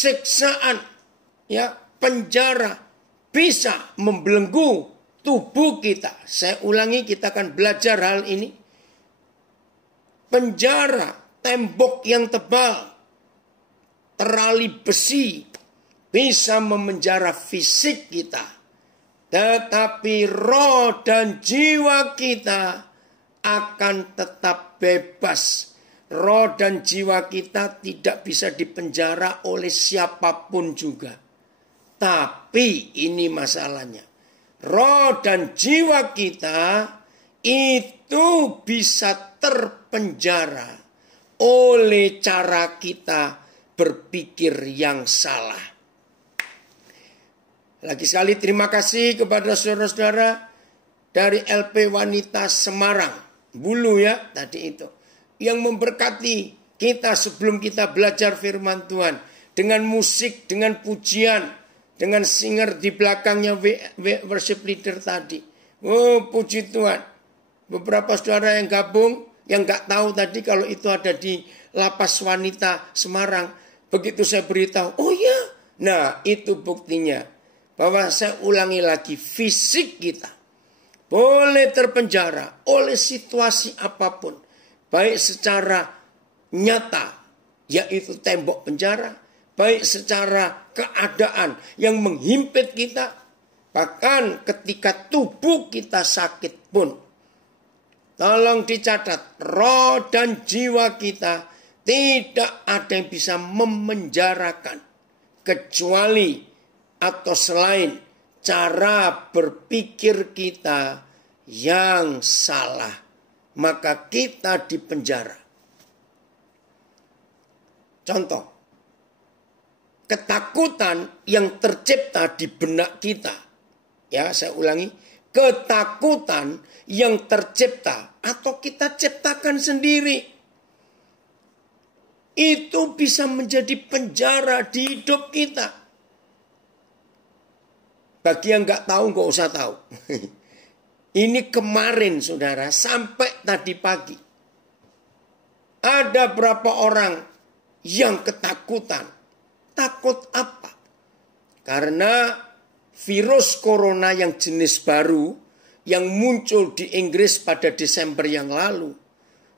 siksaan, ya, penjara bisa membelenggu tubuh kita. Saya ulangi, kita akan belajar hal ini. Penjara, tembok yang tebal, terali besi bisa memenjara fisik kita. Tetapi roh dan jiwa kita akan tetap bebas. Roh dan jiwa kita tidak bisa dipenjara oleh siapapun juga. Tapi ini masalahnya. Roh dan jiwa kita itu bisa terpenjara oleh cara kita berpikir yang salah. Lagi sekali terima kasih kepada saudara-saudara dari LP Wanita Semarang. Bulu ya tadi itu. Yang memberkati kita sebelum kita belajar firman Tuhan. Dengan musik, dengan pujian, dengan singer di belakangnya worship leader tadi. Oh puji Tuhan. Beberapa saudara yang gabung, yang gak tahu tadi kalau itu ada di Lapas Wanita Semarang. Begitu saya beritahu, oh ya. Nah itu buktinya. Bahwa saya ulangi lagi, fisik kita boleh terpenjara oleh situasi apapun. Baik secara nyata, yaitu tembok penjara. Baik secara keadaan yang menghimpit kita. Bahkan ketika tubuh kita sakit pun. Tolong dicatat, roh dan jiwa kita tidak ada yang bisa memenjarakan. Kecuali atau selain cara berpikir kita yang salah. Maka kita dipenjara. Contoh. Ketakutan yang tercipta di benak kita. Ya, saya ulangi. Ketakutan yang tercipta atau kita ciptakan sendiri. Itu bisa menjadi penjara di hidup kita. Bagi yang gak tahu, gak usah tahu. Ini kemarin saudara, sampai tadi pagi. Ada berapa orang yang ketakutan. Takut apa? Karena virus corona yang jenis baru yang muncul di Inggris pada Desember yang lalu.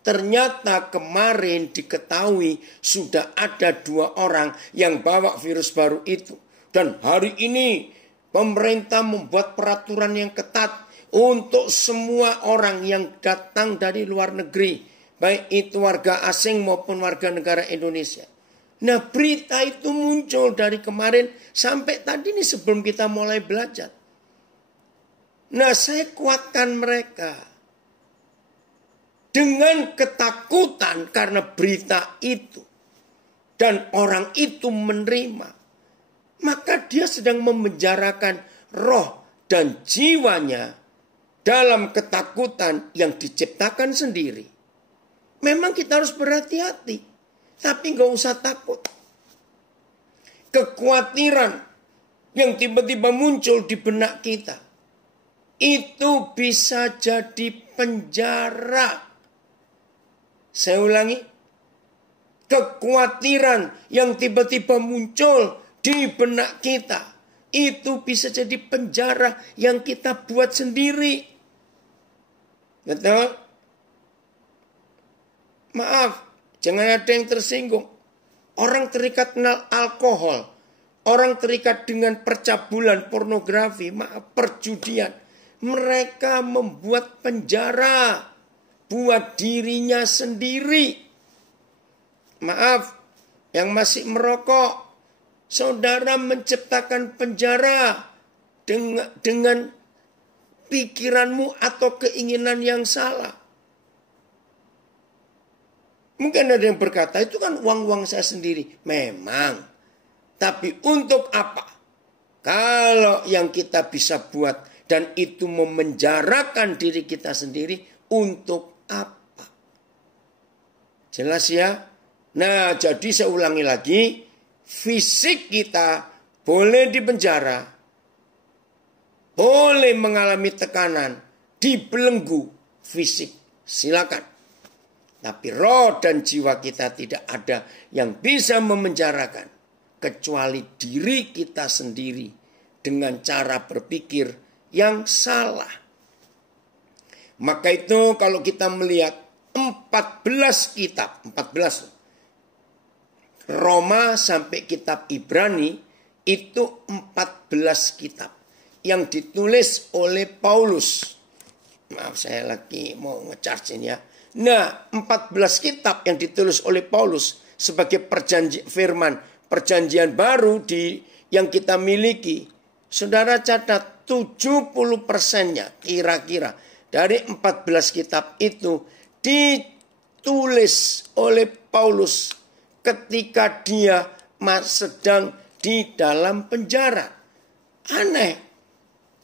Ternyata kemarin diketahui sudah ada 2 orang yang bawa virus baru itu. Dan hari ini pemerintah membuat peraturan yang ketat untuk semua orang yang datang dari luar negeri. Baik itu warga asing maupun warga negara Indonesia. Nah berita itu muncul dari kemarin sampai tadi nih sebelum kita mulai belajar. Nah saya kuatkan mereka. Dengan ketakutan karena berita itu. Dan orang itu menerima. Maka dia sedang memenjarakan roh dan jiwanya dalam ketakutan yang diciptakan sendiri. Memang kita harus berhati-hati. Tapi gak usah takut. Kekhawatiran yang tiba-tiba muncul di benak kita. Itu bisa jadi penjara. Saya ulangi. Kekhawatiran yang tiba-tiba muncul di benak kita. Itu bisa jadi penjara yang kita buat sendiri. Betul? Maaf. Jangan ada yang tersinggung. Orang terikat dengan alkohol. Orang terikat dengan percabulan, pornografi, perjudian. Mereka membuat penjara buat dirinya sendiri. Maaf, yang masih merokok. Saudara menciptakan penjara dengan pikiranmu atau keinginan yang salah. Mungkin ada yang berkata, itu kan uang-uang saya sendiri. Memang. Tapi untuk apa? Kalau yang kita bisa buat dan itu memenjarakan diri kita sendiri, untuk apa? Jelas ya? Nah, jadi saya ulangi lagi. Fisik kita boleh dipenjara. Boleh mengalami tekanan. Dibelenggu fisik. Silakan. Tapi roh dan jiwa kita tidak ada yang bisa memenjarakan. kecuali diri kita sendiri dengan cara berpikir yang salah. Maka itu kalau kita melihat 14 kitab, 14 Roma sampai kitab Ibrani itu 14 kitab yang ditulis oleh Paulus. Maaf, saya lagi mau nge-charge ini ya. Nah, 14 kitab yang ditulis oleh Paulus sebagai firman perjanjian baru yang kita miliki. Saudara catat 70%-nya kira-kira dari 14 kitab itu ditulis oleh Paulus ketika dia sedang di dalam penjara. Aneh.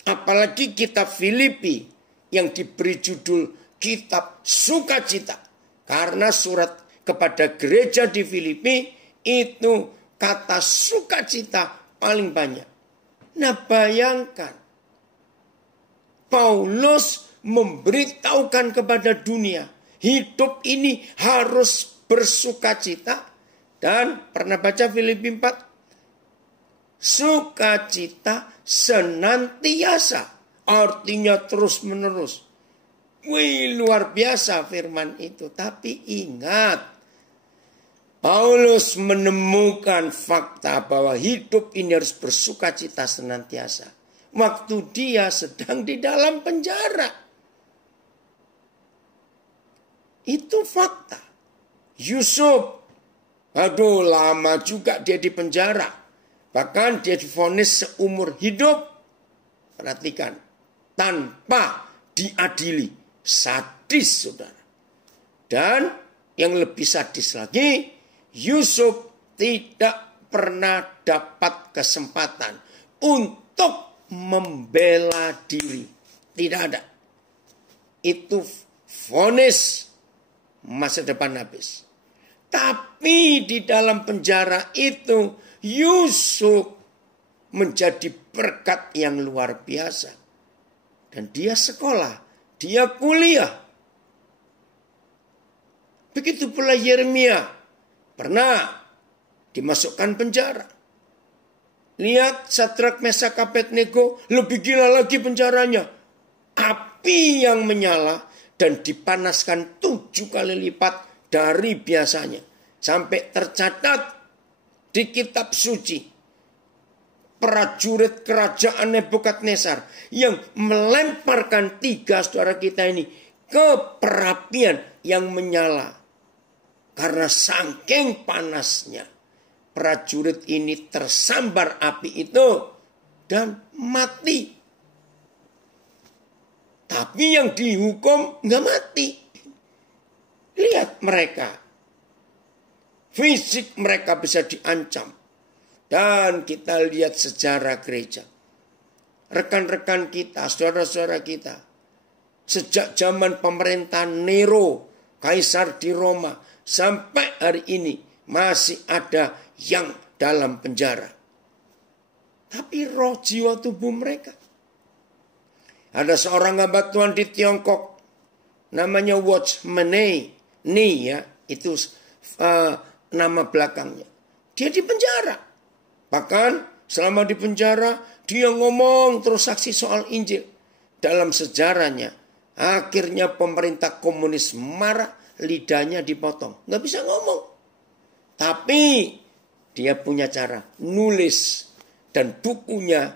Apalagi kitab Filipi yang diberi judul kitab sukacita. Karena surat kepada gereja di Filipi itu kata sukacita paling banyak. Nah, bayangkan. Paulus memberitahukan kepada dunia, hidup ini harus bersukacita. Dan pernah baca Filipi 4? Sukacita senantiasa. Artinya terus menerus. Wih, luar biasa firman itu. Tapi ingat, Paulus menemukan fakta bahwa hidup ini harus bersukacita senantiasa. Waktu dia sedang di dalam penjara. Itu fakta. Yusuf, aduh lama juga dia di penjara. Bahkan dia divonis seumur hidup. Perhatikan, tanpa diadili. Sadis, saudara. Dan yang lebih sadis lagi, Yusuf tidak pernah dapat kesempatan untuk membela diri. Tidak ada. Itu vonis masa depan habis. Tapi di dalam penjara itu Yusuf menjadi berkat yang luar biasa. Dan dia sekolah, dia kuliah. Begitu pula Yeremia pernah dimasukkan penjara. Lihat Sadrak, Mesak, Abednego, lebih gila lagi penjaranya. Api yang menyala dan dipanaskan 7 kali lipat dari biasanya. Sampai tercatat di kitab suci. Prajurit kerajaan Nebukadnezar yang melemparkan 3 saudara kita ini ke perapian yang menyala. Karena saking panasnya, prajurit ini tersambar api itu dan mati. Tapi yang dihukum nggak mati. Lihat mereka. Fisik mereka bisa diancam. Dan kita lihat sejarah gereja. Rekan-rekan kita, saudara-saudara kita. Sejak zaman pemerintahan Nero, Kaisar di Roma, sampai hari ini masih ada yang dalam penjara. Tapi roh jiwa tubuh mereka. Ada seorang hamba Tuhan di Tiongkok. Namanya Watchmene. Nih ya, itu nama belakangnya. Dia di penjara. Bahkan selama di penjara dia ngomong terus saksi soal Injil. Dalam sejarahnya akhirnya pemerintah komunis marah, lidahnya dipotong. Nggak bisa ngomong. Tapi dia punya cara nulis. Dan bukunya,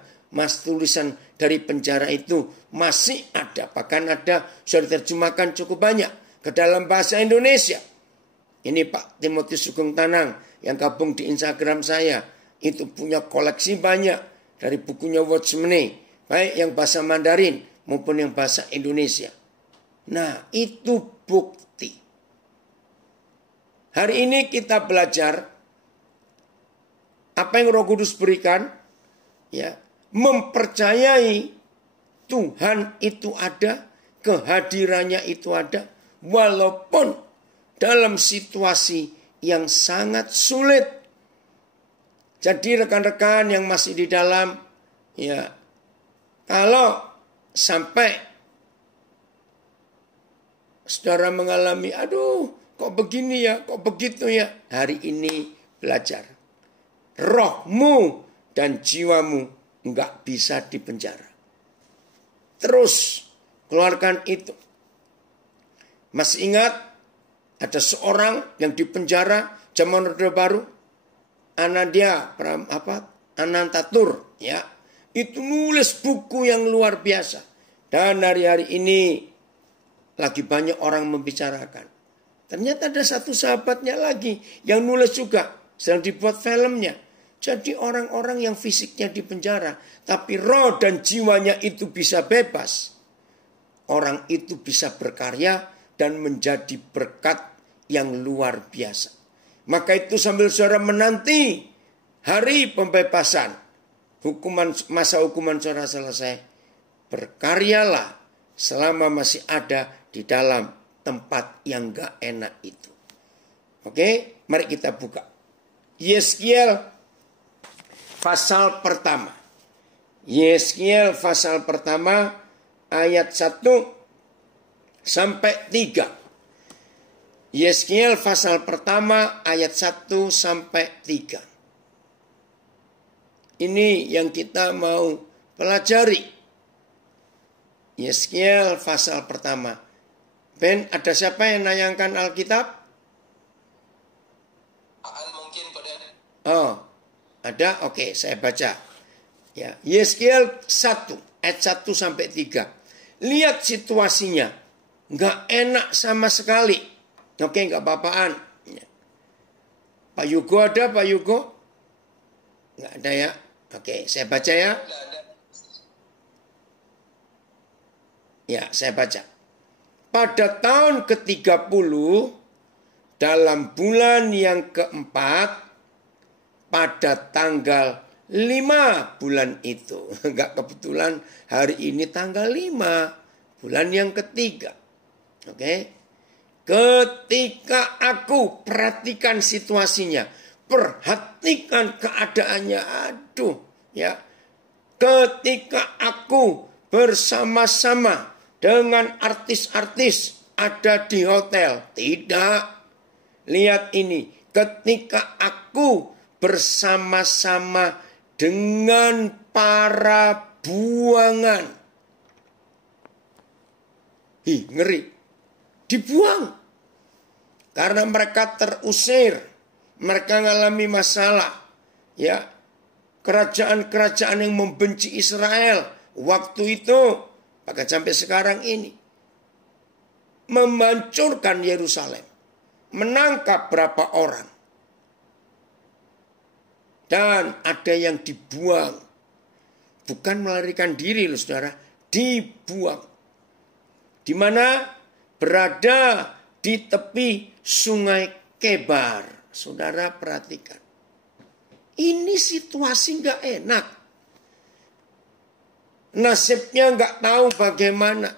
tulisan dari penjara itu masih ada. Bahkan ada sudah diterjemahkan cukup banyak ke dalam bahasa Indonesia. Ini Pak Timotius Sugeng Tanang yang gabung di Instagram saya. Itu punya koleksi banyak dari bukunya Watchmene. Baik yang bahasa Mandarin maupun yang bahasa Indonesia. Nah, itu bukti. Hari ini kita belajar apa yang Roh Kudus berikan. Ya, mempercayai Tuhan itu ada, kehadirannya itu ada. Walaupun dalam situasi yang sangat sulit. Jadi rekan-rekan yang masih di dalam, ya, kalau sampai saudara mengalami, aduh kok begini ya, kok begitu ya. Hari ini belajar. rohmu dan jiwamu nggak bisa dipenjara. Terus keluarkan itu. Masih ingat ada seorang yang dipenjara zaman Orde Baru, Anantatur, ya. Itu nulis buku yang luar biasa. Dan hari-hari ini lagi banyak orang membicarakan. Ternyata ada satu sahabatnya lagi yang nulis juga, sedang dibuat filmnya. Jadi orang-orang yang fisiknya di penjara, tapi roh dan jiwanya itu bisa bebas. Orang itu bisa berkarya dan menjadi berkat yang luar biasa. Maka itu sambil saudara menanti hari pembebasan, masa hukuman saudara selesai, berkaryalah selama masih ada di dalam tempat yang gak enak itu. Oke, mari kita buka. Yeskiel pasal pertama. Yeskiel pasal pertama ayat 1 sampai 3. Yeskiel pasal pertama ayat 1 sampai 3. Ini yang kita mau pelajari. Yeskiel pasal pertama. Ben, ada siapa yang nayangkan Alkitab? Oh, ada? Oke, saya baca. Ya, Yeskiel 1, ayat 1 sampai 3. Lihat situasinya. Nggak enak sama sekali. Oke, nggak apa-apaan. Ya. Pak Yugo ada, Pak Yugo? Nggak ada ya? Oke, saya baca ya. Ya, saya baca. Pada tahun ke-30, dalam bulan yang keempat, pada tanggal 5 bulan itu. Enggak kebetulan hari ini tanggal 5, bulan yang ketiga. Oke. Ketika aku, perhatikan situasinya, perhatikan keadaannya, aduh ya. Ketika aku bersama-sama dengan artis-artis ada di hotel. Tidak. Lihat ini. Ketika aku bersama-sama dengan para buangan. Ngeri. Dibuang. Karena mereka terusir. Mereka mengalami masalah. Ya. Kerajaan-kerajaan yang membenci Israel. Waktu itu. Bahkan sampai sekarang ini. Menghancurkan Yerusalem. Menangkap berapa orang. Dan ada yang dibuang. Bukan melarikan diri loh saudara. Dibuang. Di mana? Berada di tepi sungai Kebar. Saudara perhatikan. Ini situasi gak enak. Nasibnya nggak tahu bagaimana.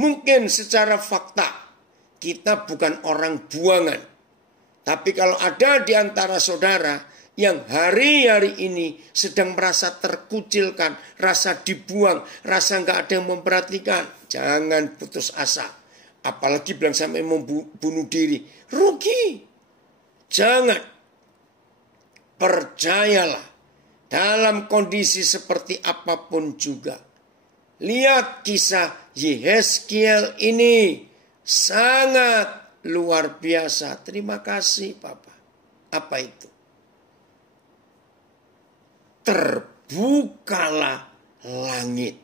Mungkin secara fakta kita bukan orang buangan. Tapi kalau ada di antara saudara yang hari-hari ini sedang merasa terkucilkan, rasa dibuang, rasa nggak ada yang memperhatikan, jangan putus asa. Apalagi bilang sampai mau bunuh diri, rugi. Jangan. Percayalah. Dalam kondisi seperti apapun juga. Lihat kisah Yeskiel ini. Sangat luar biasa. Terima kasih Papa. Apa itu? Terbukalah langit.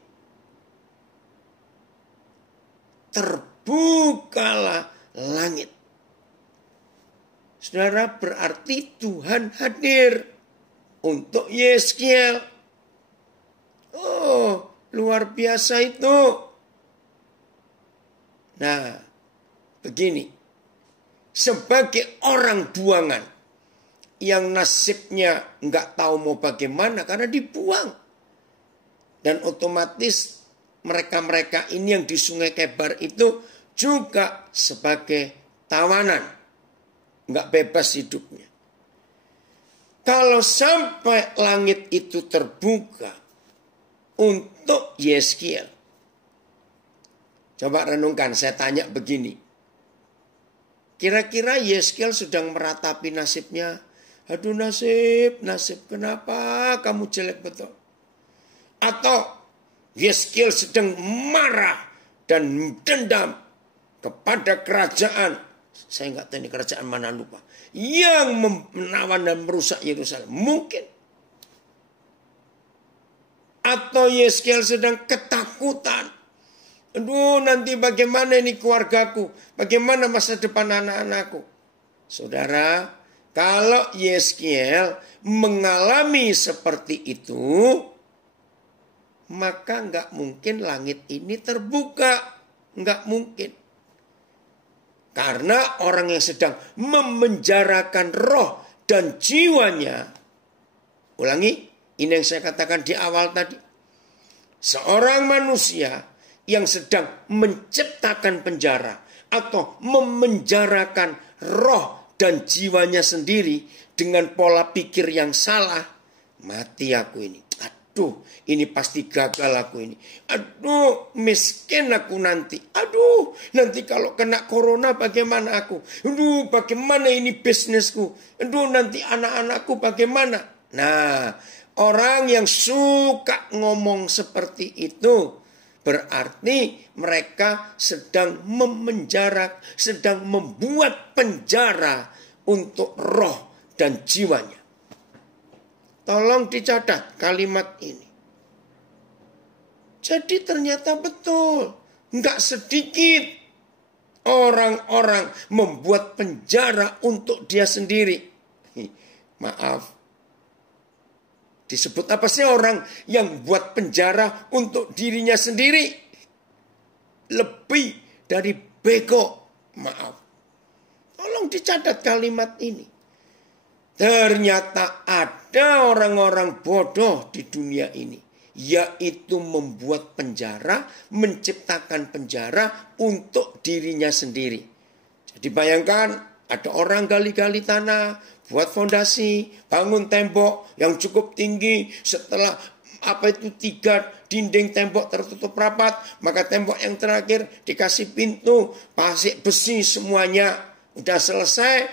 Terbukalah langit. Saudara, berarti Tuhan hadir untuk Yeskiel. Oh, luar biasa itu. Nah, begini. Sebagai orang buangan yang nasibnya nggak tahu mau bagaimana karena dibuang. Dan otomatis mereka-mereka ini yang di Sungai Kebar itu juga sebagai tawanan. Nggak bebas hidupnya. Kalau sampai langit itu terbuka untuk Yeskiel. Coba renungkan, saya tanya begini. Kira-kira Yeskiel sedang meratapi nasibnya. Aduh nasib, kenapa kamu jelek betul? Atau Yeskiel sedang marah dan dendam kepada kerajaan. Saya nggak tahu ini kerajaan mana, lupa. Yang menawan dan merusak Yerusalem. Mungkin. Atau Yeskiel sedang ketakutan. Aduh, nanti bagaimana ini keluargaku? Bagaimana masa depan anak-anakku? Saudara, kalau Yeskiel mengalami seperti itu, maka nggak mungkin langit ini terbuka. Nggak mungkin. Karena orang yang sedang memenjarakan roh dan jiwanya. Ulangi, ini yang saya katakan di awal tadi. Seorang manusia yang sedang menciptakan penjara atau memenjarakan roh dan jiwanya sendiri dengan pola pikir yang salah, mati aku ini. Aduh, ini pasti gagal aku ini. Aduh, miskin aku nanti. Aduh, nanti kalau kena corona bagaimana aku? Aduh, bagaimana ini bisnisku? Aduh, nanti anak-anakku bagaimana? Nah, orang yang suka ngomong seperti itu, berarti mereka sedang memenjara, sedang membuat penjara untuk roh dan jiwanya. Tolong dicatat kalimat ini. Jadi ternyata betul, nggak sedikit orang-orang membuat penjara untuk dia sendiri. Maaf. Disebut apa sih orang yang buat penjara untuk dirinya sendiri? Lebih dari bego. Maaf. Tolong dicatat kalimat ini. Ternyata ada orang-orang bodoh di dunia ini. Yaitu membuat penjara, menciptakan penjara untuk dirinya sendiri. Jadi bayangkan ada orang gali-gali tanah, buat fondasi, bangun tembok yang cukup tinggi. Setelah 3 dinding tembok tertutup rapat, maka tembok yang terakhir dikasih pintu, pasir besi semuanya. Udah selesai,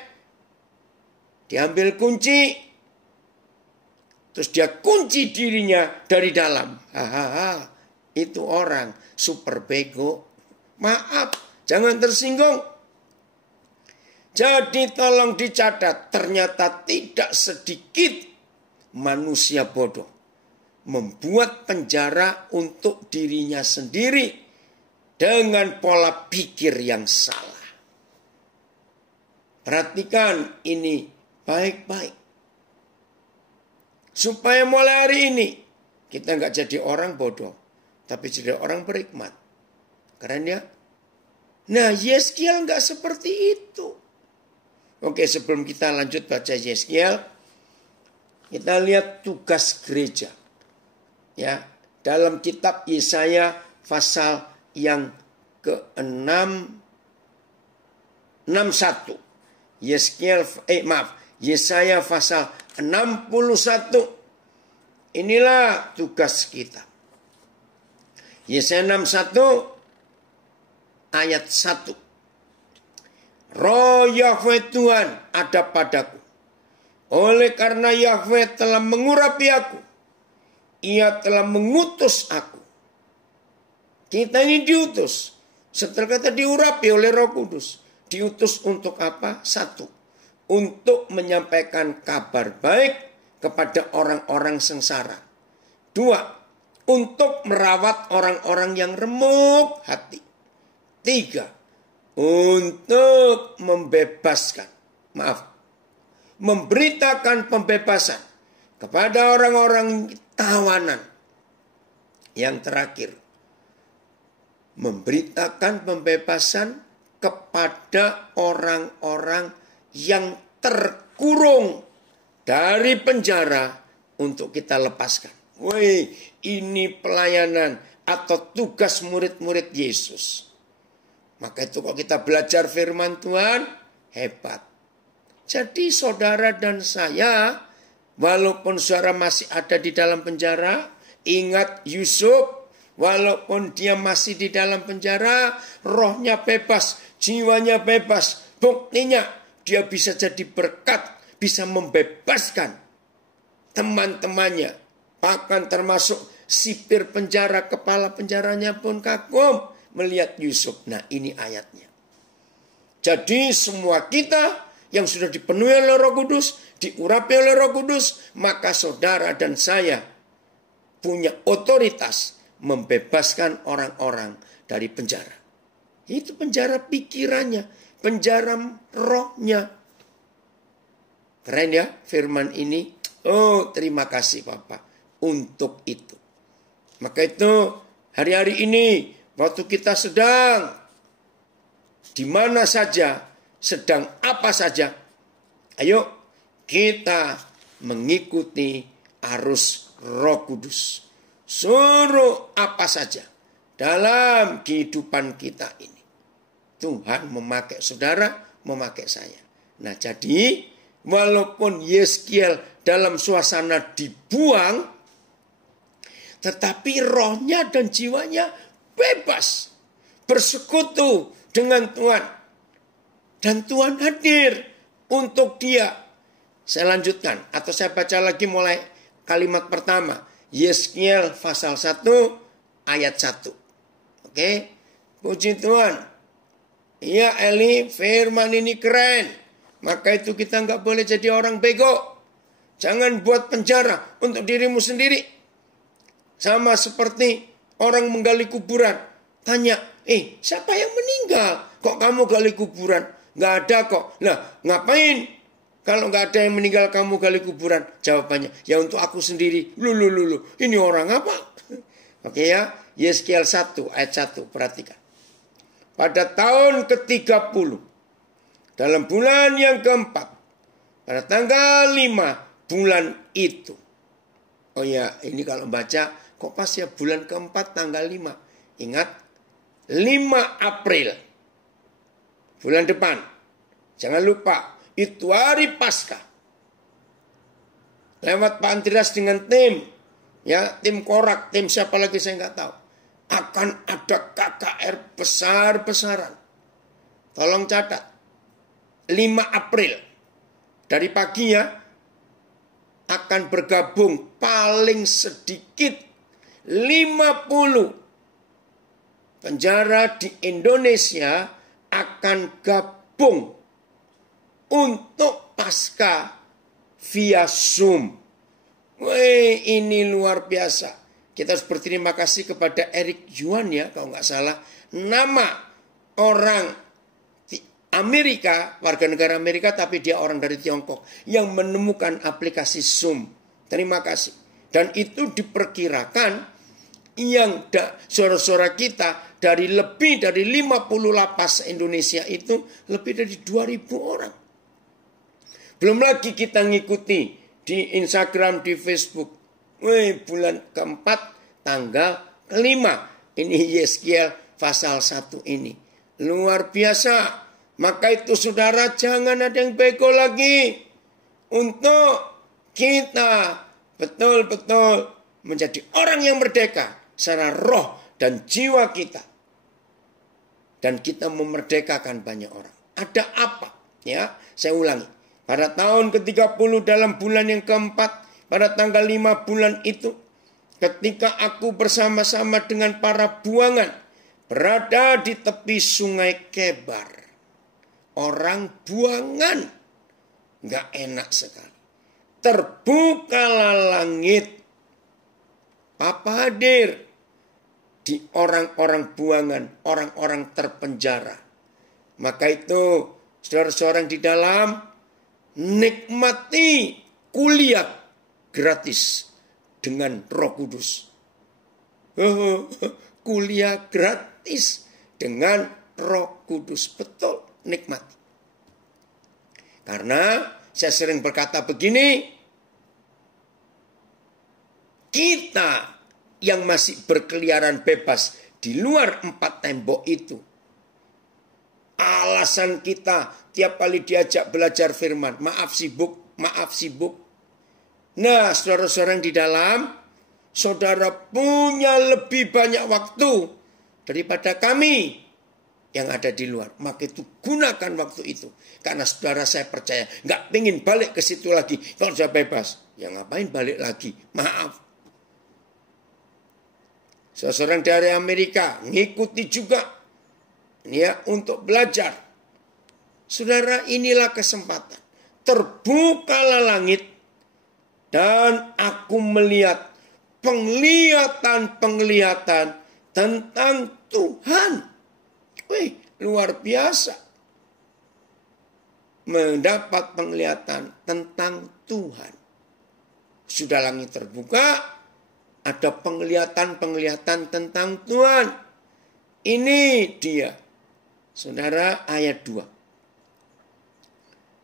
diambil kunci, terus dia kunci dirinya dari dalam. Itu orang super bego. Maaf, jangan tersinggung. Jadi tolong dicatat, ternyata tidak sedikit manusia bodoh membuat penjara untuk dirinya sendiri dengan pola pikir yang salah. Perhatikan ini baik-baik. Supaya mulai hari ini kita nggak jadi orang bodoh, tapi jadi orang berhikmat. Keren ya? Nah, Yeskiel nggak seperti itu. Oke, sebelum kita lanjut baca Yeskiel, kita lihat tugas gereja. Ya, dalam kitab Yesaya pasal yang ke-61. Yesaya pasal 61. Inilah tugas kita. Yesaya 61 ayat 1. Roh Yahweh Tuhan ada padaku. Oleh karena Yahweh telah mengurapi aku. Ia telah mengutus aku. Kita ini diutus. Setelah kata diurapi oleh Roh Kudus. Diutus untuk apa? 1. Untuk menyampaikan kabar baik kepada orang-orang sengsara. 2. Untuk merawat orang-orang yang remuk hati. 3. Untuk memberitakan pembebasan kepada orang-orang tawanan. Yang terakhir, memberitakan pembebasan kepada orang-orang yang terkurung dari penjara untuk kita lepaskan. Woi, ini pelayanan atau tugas murid-murid Yesus. Maka itu kalau kita belajar firman Tuhan, hebat. Jadi saudara dan saya, walaupun saudara masih ada di dalam penjara, ingat Yusuf, walaupun dia masih di dalam penjara, rohnya bebas, jiwanya bebas, Buktinya dia bisa jadi berkat, bisa membebaskan teman-temannya. Bahkan termasuk sipir penjara, kepala penjaranya pun kagum melihat Yusuf. Nah, ini ayatnya. Jadi semua kita yang sudah dipenuhi oleh Roh Kudus, diurapi oleh Roh Kudus, maka saudara dan saya punya otoritas membebaskan orang-orang dari penjara. Itu penjara pikirannya, penjara rohnya. Keren ya firman ini. Oh, terima kasih Bapak untuk itu. Maka itu hari-hari ini waktu kita sedang di mana saja, sedang apa saja, ayo kita mengikuti arus Roh Kudus. Suruh apa saja dalam kehidupan kita ini. Tuhan memakai saudara, memakai saya. Nah, jadi walaupun Yeskiel dalam suasana dibuang, tetapi rohnya dan jiwanya bebas. Bersekutu dengan Tuhan. Dan Tuhan hadir untuk dia. Saya lanjutkan atau saya baca lagi mulai kalimat pertama. Yeskiel pasal 1 ayat 1. Oke. Puji Tuhan. Iya Eli, firman ini keren. Maka itu kita nggak boleh jadi orang bego. Jangan buat penjara untuk dirimu sendiri. Sama seperti orang menggali kuburan. Tanya, siapa yang meninggal? Kok kamu gali kuburan? Nggak ada kok. Nah, ngapain? Kalau nggak ada yang meninggal kamu gali kuburan? Jawabannya, ya untuk aku sendiri. Lu. Ini orang apa? Oke ya. Yeskiel 1 ayat 1. Perhatikan. Pada tahun ke-30. Dalam bulan yang keempat. Pada tanggal 5 bulan itu. Oh ya, ini kalau baca. Kok pas ya bulan keempat tanggal 5. Ingat. 5 April. Bulan depan. Jangan lupa. Itu hari Paskah. Lewat Pak Andreas dengan tim. Ya, tim Korak. Tim siapa lagi saya nggak tahu. Akan ada KKR besar-besaran. Tolong catat. 5 April. Dari pagi ya. Akan bergabung paling sedikit 50 penjara di Indonesia akan gabung untuk Paskah via Zoom. Wih, ini luar biasa. Kita harus berterima kasih kepada Eric Yuan ya, kalau nggak salah. Nama orang Amerika, warga negara Amerika, tapi dia orang dari Tiongkok. Yang menemukan aplikasi Zoom. Terima kasih. Dan itu diperkirakan yang saudara-saudara kita dari lebih dari 50 lapas Indonesia itu lebih dari 2.000 orang. Belum lagi kita ngikuti di Instagram, di Facebook. Wih, bulan keempat tanggal ke-5. Ini Yeskiel pasal 1 ini. Luar biasa. Maka itu saudara jangan ada yang bego lagi. Untuk kita betul-betul menjadi orang yang merdeka secara roh dan jiwa kita. Dan kita memerdekakan banyak orang. Ada apa? Ya, saya ulangi. Pada tahun ke-30 dalam bulan yang keempat, pada tanggal 5 bulan itu, ketika aku bersama-sama dengan para buangan berada di tepi sungai Kebar. Orang buangan. Nggak enak sekali. Terbukalah langit. Papa hadir di orang-orang buangan, orang-orang terpenjara. Maka itu, saudara-saudara di dalam, nikmati kuliah gratis dengan Roh Kudus. Kuliah gratis dengan Roh Kudus. Betul, nikmati. Karena saya sering berkata begini, kita yang masih berkeliaran bebas di luar 4 tembok itu. Alasan kita tiap kali diajak belajar firman, maaf sibuk. Nah, saudara-saudara yang di dalam, saudara punya lebih banyak waktu daripada kami. yang ada di luar. Maka itu gunakan waktu itu. Karena saudara saya percaya nggak pengen balik ke situ lagi. Kalau sudah bebas, ya ngapain balik lagi? Maaf. Seseorang dari Amerika ngikuti juga ya untuk belajar. Saudara, inilah kesempatan. Terbukalah langit dan aku melihat penglihatan tentang Tuhan. Wih, luar biasa. Mendapat penglihatan tentang Tuhan. Sudah langit terbuka, ada penglihatan tentang Tuhan. Ini dia. Saudara, ayat 2.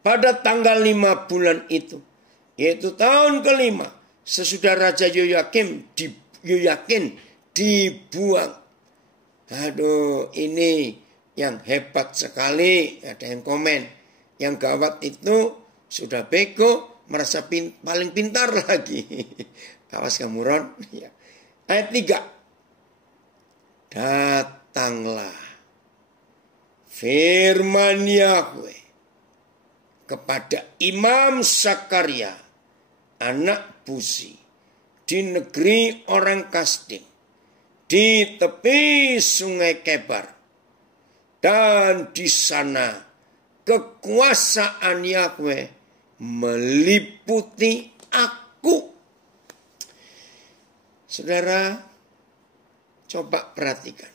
Pada tanggal 5 bulan itu, yaitu tahun kelima, sesudah Raja Yoyakin dibuang. Aduh, ini yang hebat sekali. Ada yang komen. Yang gawat itu sudah bego, merasa paling pintar lagi. Awas kamu Ron. Ya. Ayat 3. Datanglah firman Yahweh kepada Imam Zakaria, anak Buzi, di negeri orang Kasdim, di tepi sungai Kebar. Dan di sana kekuasaan Yahweh meliputi aku. Saudara, coba perhatikan.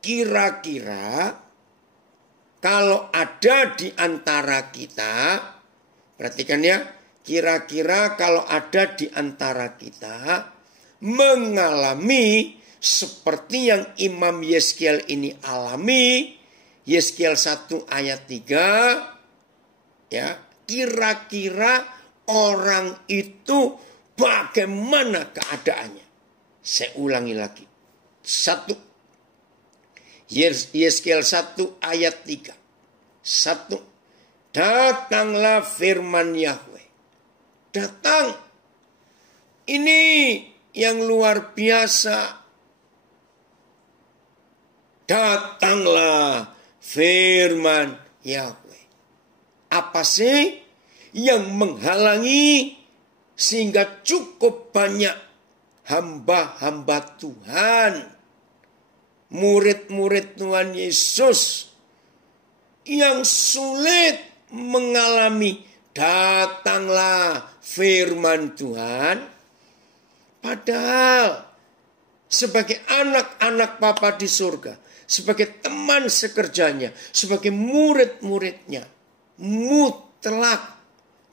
Kira-kira kalau ada di antara kita, perhatikan ya, kira-kira kalau ada di antara kita mengalami seperti yang Imam Yeskiel ini alami, Yeskiel 1 ayat 3, ya, kira-kira orang itu bagaimana keadaannya? Saya ulangi lagi. 1 Yeskiel 1 ayat 3. 1. Datanglah firman Yahweh. Datang. Ini yang luar biasa. Datanglah firman Yahweh. Apa sih yang menghalangi sehingga cukup banyak hamba-hamba Tuhan, murid-murid Tuhan Yesus yang sulit mengalami datanglah firman Tuhan? Padahal sebagai anak-anak Bapa di surga, sebagai teman sekerjanya, sebagai murid-muridnya, mutlak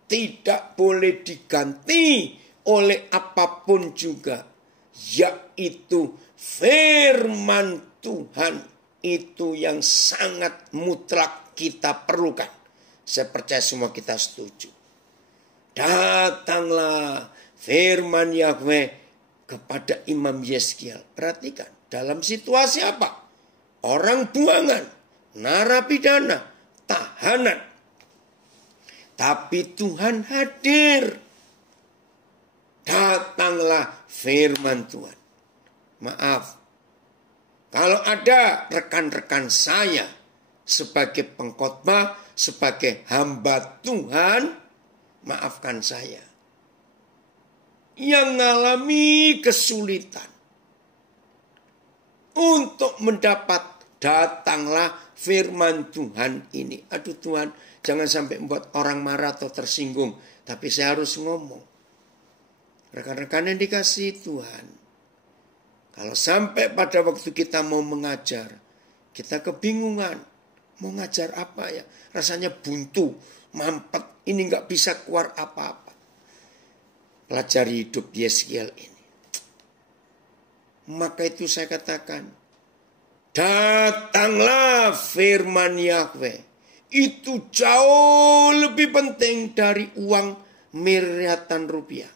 tidak boleh diganti oleh apapun juga, yaitu firman Tuhan. Itu yang sangat mutlak kita perlukan. Saya percaya semua kita setuju. Datanglah firman Yahweh kepada Imam Yeskiel. Perhatikan, dalam situasi apa? Orang buangan, narapidana, tahanan. Tapi Tuhan hadir. Datanglah firman Tuhan. Maaf, kalau ada rekan-rekan saya sebagai pengkhotbah, sebagai hamba Tuhan, maafkan saya, yang mengalami kesulitan untuk mendapat datanglah firman Tuhan ini. Aduh Tuhan, jangan sampai membuat orang marah atau tersinggung. Tapi saya harus ngomong. Rekan-rekan yang dikasihi Tuhan, kalau sampai pada waktu kita mau mengajar, kita kebingungan. Mau ngajar apa ya? Rasanya buntu, mampet, ini nggak bisa keluar apa-apa. Pelajari hidup Yeskiel ini. Maka itu saya katakan, datanglah firman Yahweh. Itu jauh lebih penting dari uang miliaran rupiah.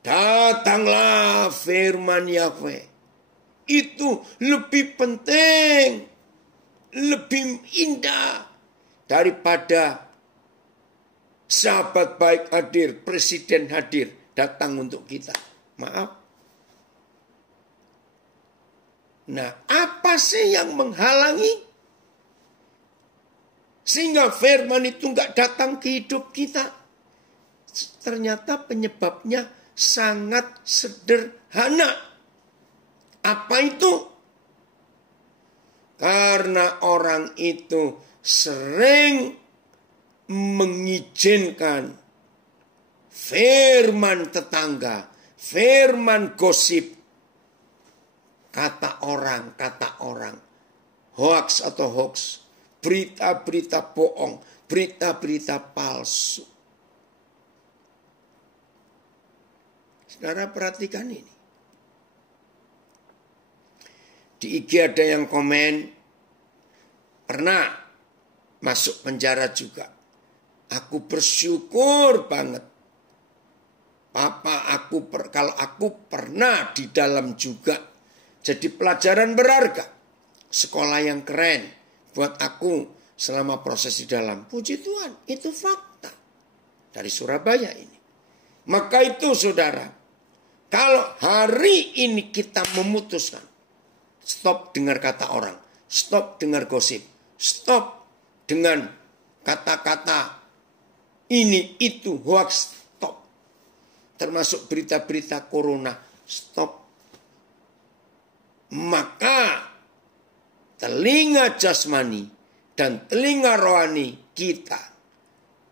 Datanglah firman Yahweh. Itu lebih penting, lebih indah daripada sahabat baik hadir, presiden hadir, datang untuk kita. Maaf. Nah, apa Apa sih yang menghalangi? Sehingga firman itu nggak datang ke hidup kita. Ternyata penyebabnya sangat sederhana. Apa itu? Karena orang itu sering mengizinkan firman tetangga, firman gosip, kata orang, hoax atau hoax, berita-berita bohong, berita-berita palsu. Saudara perhatikan ini. Di IG ada yang komen, pernah masuk penjara juga. Aku bersyukur banget. Papa, kalau aku pernah di dalam juga. Jadi pelajaran berharga. Sekolah yang keren buat aku selama proses di dalam. Puji Tuhan, itu fakta. Dari Surabaya ini. Maka itu saudara, kalau hari ini kita memutuskan, stop dengar kata orang, stop dengar gosip, stop dengan kata-kata ini, itu, hoax, stop. Termasuk berita-berita corona, stop. Maka telinga jasmani dan telinga rohani kita,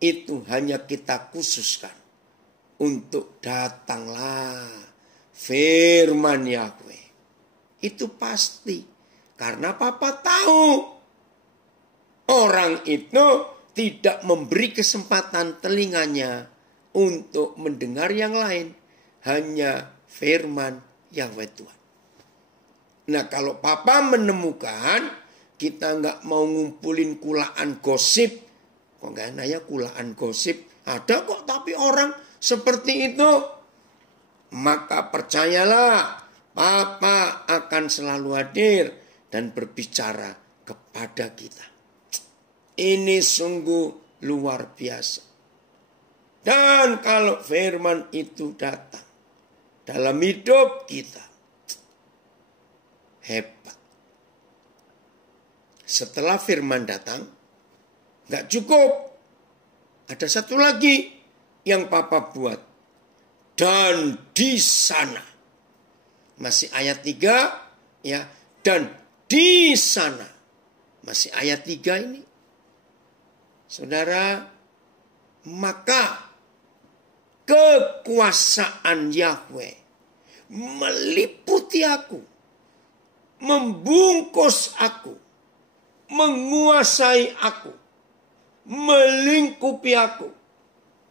itu hanya kita khususkan untuk datanglah firman Yahweh. Itu pasti. Karena Papa tahu orang itu tidak memberi kesempatan telinganya untuk mendengar yang lain. Hanya firman Yahweh Tuhan. Nah, kalau Papa menemukan kita nggak mau ngumpulin kulaan gosip. Kok nggak enak ya kulaan gosip? Ada kok, tapi orang seperti itu. Maka percayalah, Papa akan selalu hadir dan berbicara kepada kita. Ini sungguh luar biasa. Dan kalau firman itu datang dalam hidup kita, hebat. Setelah firman datang, gak cukup. Ada satu lagi yang Papa buat. Dan di sana. Masih ayat 3. Ya. Dan di sana. Masih ayat 3 ini. Saudara, maka kekuasaan Yahweh meliputi aku, membungkus aku, menguasai aku, melingkupi aku.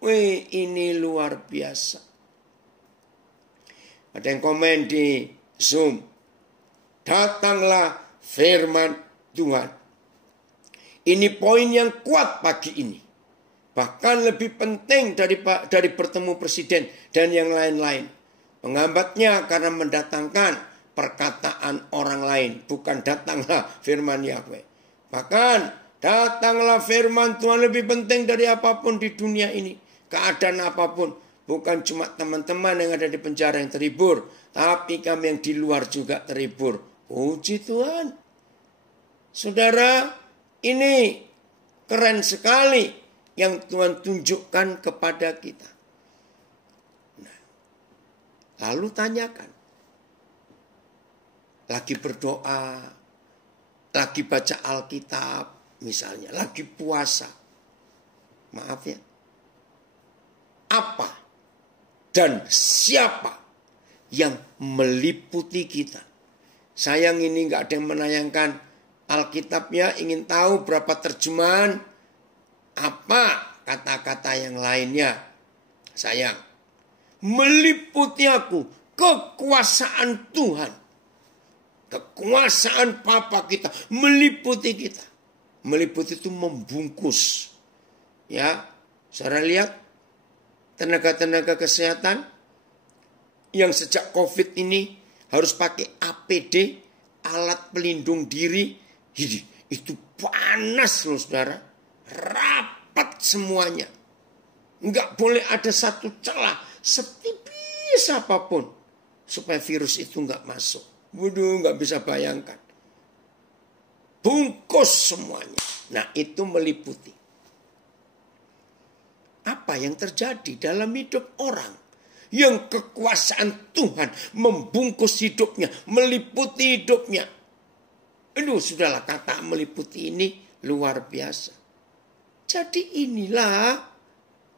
Wih, ini luar biasa. Ada yang komen di Zoom, datanglah firman Tuhan. Ini poin yang kuat pagi ini. Bahkan lebih penting dari bertemu presiden dan yang lain-lain. Penghambatnya karena mendatangkan perkataan orang lain. Bukan datanglah firman Yahweh. Bahkan datanglah firman Tuhan lebih penting dari apapun di dunia ini. Keadaan apapun. Bukan cuma teman-teman yang ada di penjara yang terhibur. Tapi kami yang di luar juga terhibur. Puji Tuhan. Saudara, ini keren sekali yang Tuhan tunjukkan kepada kita. Nah, lalu tanyakan. Lagi berdoa, lagi baca Alkitab misalnya, lagi puasa. Maaf ya. Apa dan siapa yang meliputi kita? Sayang ini gak ada yang menayangkan Alkitabnya, ingin tahu berapa terjemahan, apa kata-kata yang lainnya. Sayang, meliputi aku kekuasaan Tuhan. Kekuasaan Papa kita meliputi kita. Meliputi itu membungkus. Ya, saudara lihat tenaga-tenaga kesehatan yang sejak COVID ini harus pakai APD, alat pelindung diri. Itu panas loh saudara. Rapat semuanya. Enggak boleh ada satu celah setipis apapun supaya virus itu enggak masuk. Waduh, enggak bisa bayangkan. membungkus semuanya. Nah, itu meliputi. Apa yang terjadi dalam hidup orang yang kekuasaan Tuhan membungkus hidupnya, meliputi hidupnya. Aduh, sudahlah, kata meliputi ini luar biasa. Jadi inilah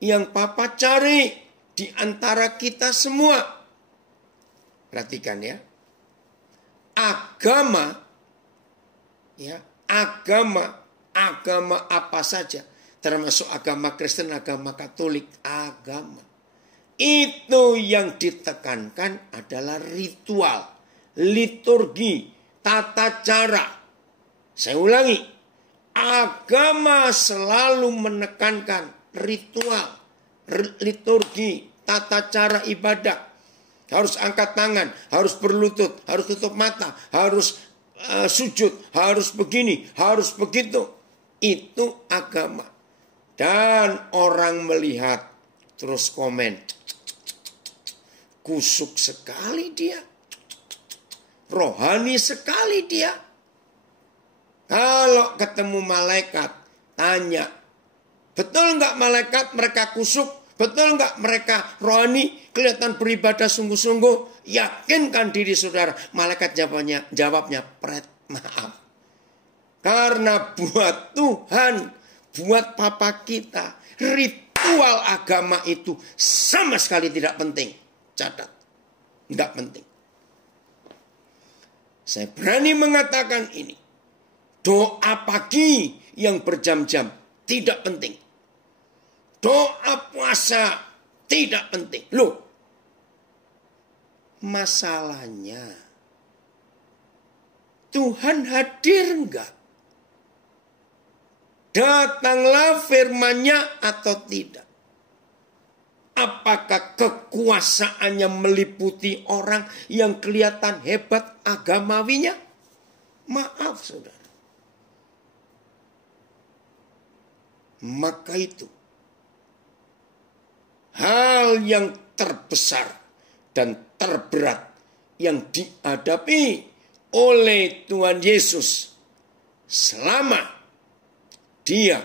yang Papa cari di antara kita semua. Perhatikan ya. Agama, ya, agama apa saja, termasuk agama Kristen, agama Katolik, agama. Itu yang ditekankan adalah ritual, liturgi, tata cara. Saya ulangi, agama selalu menekankan ritual, liturgi, tata cara ibadah. Harus angkat tangan, harus berlutut, harus tutup mata, harus sujud, harus begini, harus begitu. Itu agama. Dan orang melihat terus komen, kusuk sekali dia, rohani sekali dia. Kalau ketemu malaikat, tanya, betul nggak malaikat mereka kusuk? Betul nggak mereka rohani, kelihatan beribadah sungguh-sungguh? Yakinkan diri saudara. Malaikat jawabnya, pret, maaf. Karena buat Tuhan, buat Papa kita, ritual agama itu sama sekali tidak penting. Catat, nggak penting. Saya berani mengatakan ini. Doa pagi yang berjam-jam tidak penting. Doa puasa tidak penting. Loh, masalahnya Tuhan hadir enggak? Datanglah firman-Nya atau tidak? Apakah kekuasaannya meliputi orang yang kelihatan hebat agamawinya? Maaf saudara. Maka itu hal yang terbesar dan terberat yang dihadapi oleh Tuhan Yesus selama dia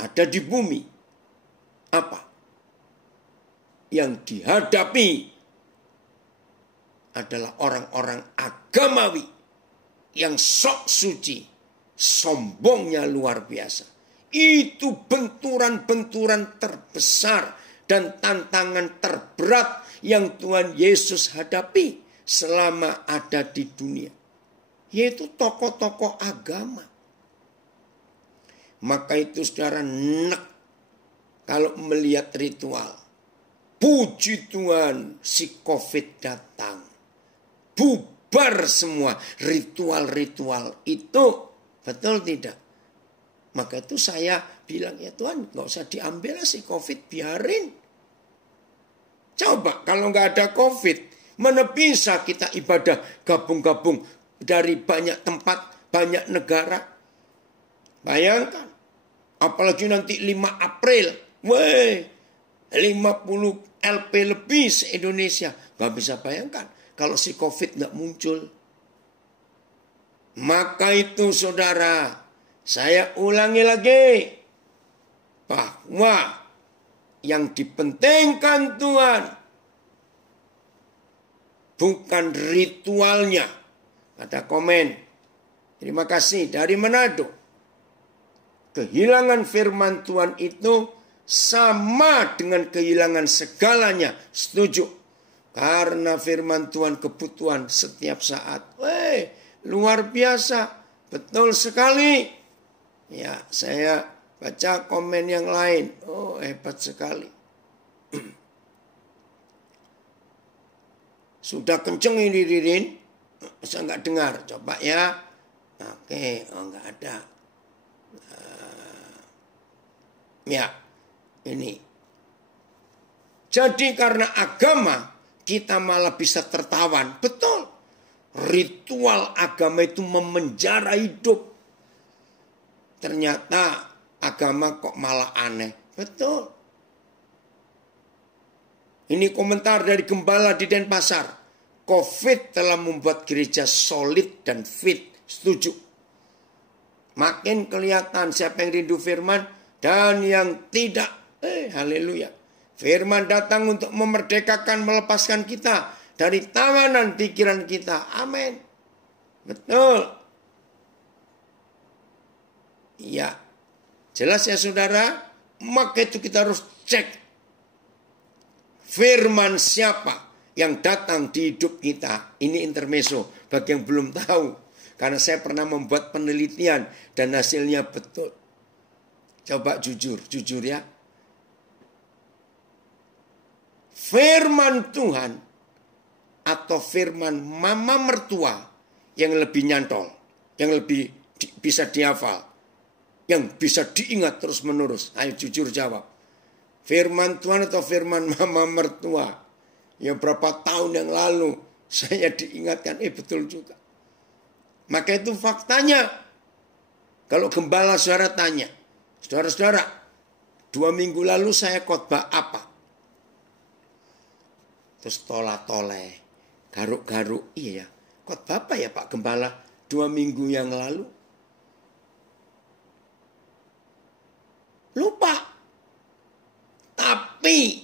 ada di bumi. Apa yang dihadapi adalah orang-orang agamawi yang sok suci, sombongnya luar biasa. Itu benturan-benturan terbesar dan tantangan terberat yang Tuhan Yesus hadapi selama ada di dunia. Yaitu tokoh-tokoh agama. Maka itu saudara nek kalau melihat ritual. Puji Tuhan si COVID datang. Bubar semua ritual-ritual itu. Betul tidak? Maka itu saya bilang, ya Tuhan gak usah diambil lah si COVID, biarin. Coba kalau gak ada COVID, mana bisa kita ibadah gabung-gabung dari banyak tempat, banyak negara. Bayangkan, apalagi nanti 5 April, 50 LP lebih se-Indonesia. Gak bisa bayangkan kalau si COVID gak muncul. Maka itu saudara, saya ulangi lagi, bahwa yang dipentingkan Tuhan bukan ritualnya. Ada komen, terima kasih dari Manado. Kehilangan firman Tuhan itu sama dengan kehilangan segalanya. Setuju. Karena firman Tuhan kebutuhan setiap saat. Luar biasa. Betul sekali. Ya, saya baca komen yang lain. Oh, hebat sekali. Sudah kenceng ini Ririn. Saya nggak dengar. Coba ya. Oke, oh nggak ada. Ya, ini. Jadi karena agama, kita malah bisa tertawan. Betul. Ritual agama itu memenjara hidup. Ternyata agama kok malah aneh. Betul. Ini komentar dari Gembala di Denpasar. COVID telah membuat gereja solid dan fit. Setuju. Makin kelihatan siapa yang rindu firman dan yang tidak. Haleluya. Firman datang untuk memerdekakan, melepaskan kita dari tawanan pikiran kita. Amin. Betul. Ya. Jelas ya saudara? Maka itu kita harus cek. Firman siapa yang datang di hidup kita. Ini intermezzo bagi yang belum tahu. Karena saya pernah membuat penelitian dan hasilnya betul. Coba jujur ya. Firman Tuhan atau firman mama mertua yang lebih nyantol, yang lebih bisa dihafal, yang bisa diingat terus menerus. Ayo jujur jawab. Firman Tuhan atau firman mama mertua yang berapa tahun yang lalu saya diingatkan, betul juga. Maka itu faktanya. Kalau gembala saudara tanya, saudara-saudara, 2 minggu lalu saya khotbah apa? Terus tola-tole, garuk-garuk, iya ya. Khotbah apa ya Pak Gembala 2 minggu yang lalu? Lupa. Tapi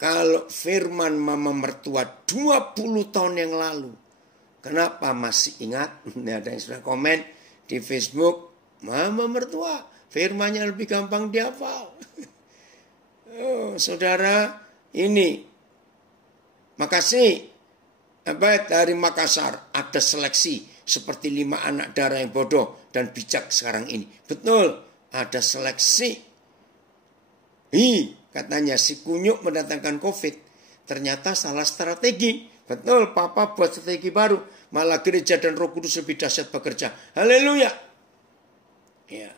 kalau firman mama mertua 20 tahun yang lalu, kenapa masih ingat? Ada yang sudah komen di Facebook, mama mertua, firmannya lebih gampang dihafal. Oh, saudara, ini makasih. Dari Makassar ada seleksi seperti 5 anak darah yang bodoh dan bijak sekarang ini. Betul, ada seleksi. Katanya si kunyuk mendatangkan COVID. Ternyata salah strategi. Betul, Papa buat strategi baru. Malah gereja dan Roh Kudus lebih dahsyat bekerja. Haleluya. Ya.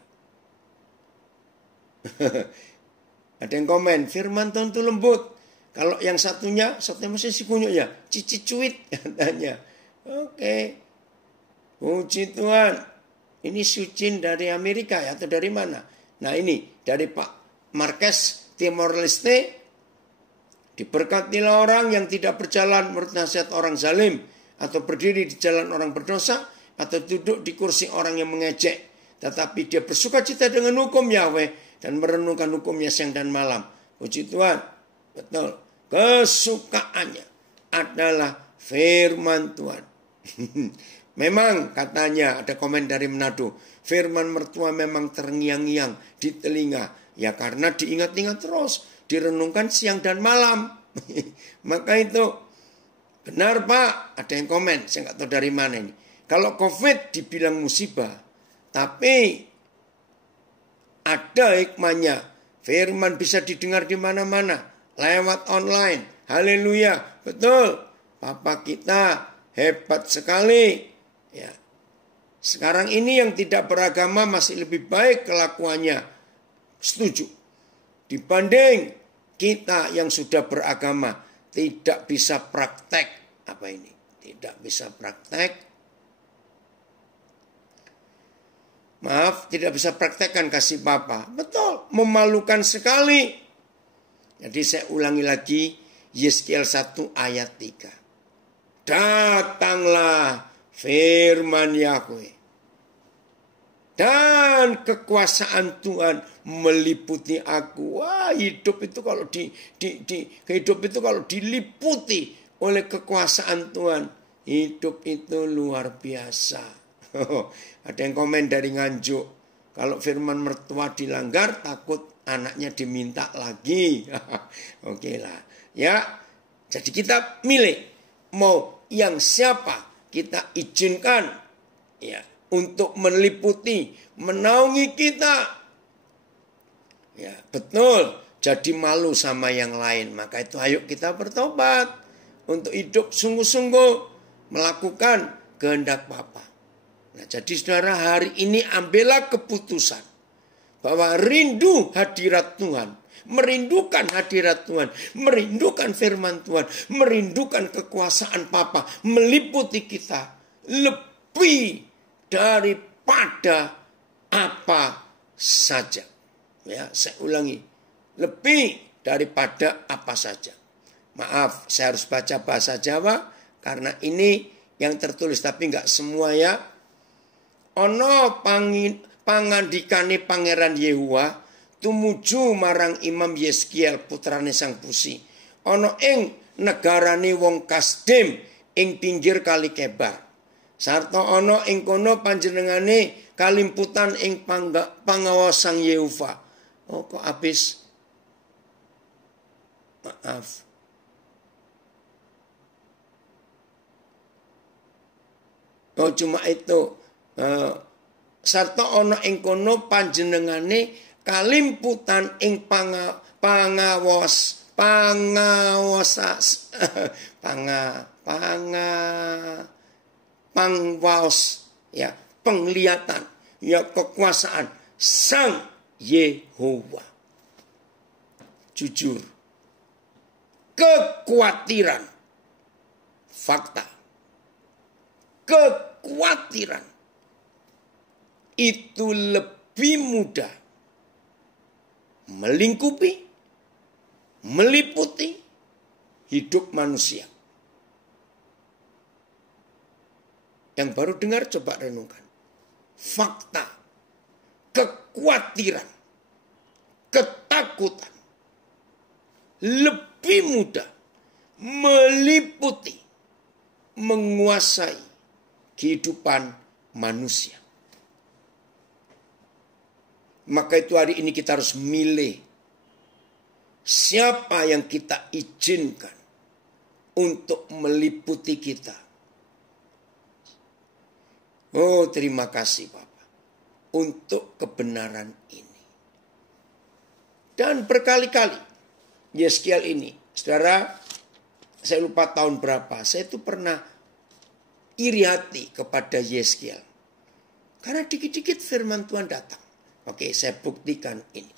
Ada yang komen, firman Tuhan itu lembut. Kalau yang satunya masih si kunyuk ya, cici cuit katanya. Oke. Puji Tuhan. Ini Sucin dari Amerika ya, atau dari mana? Nah ini dari Pak Marquez Timor Leste. Diberkatilah orang yang tidak berjalan menurut nasihat orang zalim, atau berdiri di jalan orang berdosa, atau duduk di kursi orang yang mengejek. Tetapi dia bersuka cita dengan hukum Yahweh dan merenungkan hukumnya siang dan malam. Puji Tuhan. Betul. Kesukaannya adalah firman Tuhan. Memang katanya ada komen dari Manado, firman mertua memang terngiang-ngiang di telinga. Ya karena diingat-ingat terus, direnungkan siang dan malam. Maka itu benar Pak. Ada yang komen, saya nggak tahu dari mana ini. Kalau COVID dibilang musibah, tapi ada hikmahnya. Firman bisa didengar di mana-mana. Lewat online. Haleluya. Betul. Papa kita hebat sekali. Ya. Sekarang ini yang tidak beragama masih lebih baik kelakuannya. Setuju. Dibanding kita yang sudah beragama tidak bisa praktek. Apa ini? Tidak bisa praktek. Maaf, tidak bisa praktekkan kasih Bapa. Betul. Memalukan sekali. Jadi saya ulangi lagi, Yeskiel 1 ayat 3. Datanglah firman Yahweh. Dan kekuasaan Tuhan meliputi aku. Wah, hidup itu kalau hidup itu kalau diliputi oleh kekuasaan Tuhan, hidup itu luar biasa. Ada yang komen dari Nganjuk, kalau firman mertua dilanggar takut anaknya diminta lagi. Oke lah. Ya. Jadi kita milih mau yang siapa kita izinkan ya untuk meliputi, menaungi kita. Ya, betul. Jadi malu sama yang lain. Maka itu ayo kita bertobat untuk hidup sungguh-sungguh melakukan kehendak Bapa. Nah, jadi saudara hari ini ambillah keputusan bahwa rindu hadirat Tuhan, merindukan hadirat Tuhan, merindukan firman Tuhan, merindukan kekuasaan Bapa meliputi kita lebih daripada apa saja. Ya, saya ulangi, lebih daripada apa saja. Maaf, saya harus baca bahasa Jawa karena ini yang tertulis tapi nggak semua ya. ana pangandikane Pangeran Yehuwa tumuju marang Imam Yeskiel putrane Sang Pusi ana ing negarane wong Kasdim ing pinggir Kali Kebar. Sarta ana ing kono panjenengane kalimputan ing pangawasan Yehuwa. Oh kok habis? Maaf. Oh cuma itu. Sarta ana ing kono panjenengane kalimputan ing pangawas pangwaos ya penglihatan ya kekuasaan Sang Yehowa. Jujur, kekhawatiran, fakta, kekhawatiran itu lebih mudah melingkupi, meliputi hidup manusia. Yang baru dengar coba renungkan. Fakta, kekhawatiran, ketakutan lebih mudah meliputi, menguasai kehidupan manusia. Maka itu hari ini kita harus milih siapa yang kita izinkan untuk meliputi kita. Oh terima kasih Bapak untuk kebenaran ini. Dan berkali-kali Yeskiel ini, saudara, saya lupa tahun berapa, saya itu pernah iri hati kepada Yeskiel. Karena dikit-dikit firman Tuhan datang. Oke, saya buktikan ini.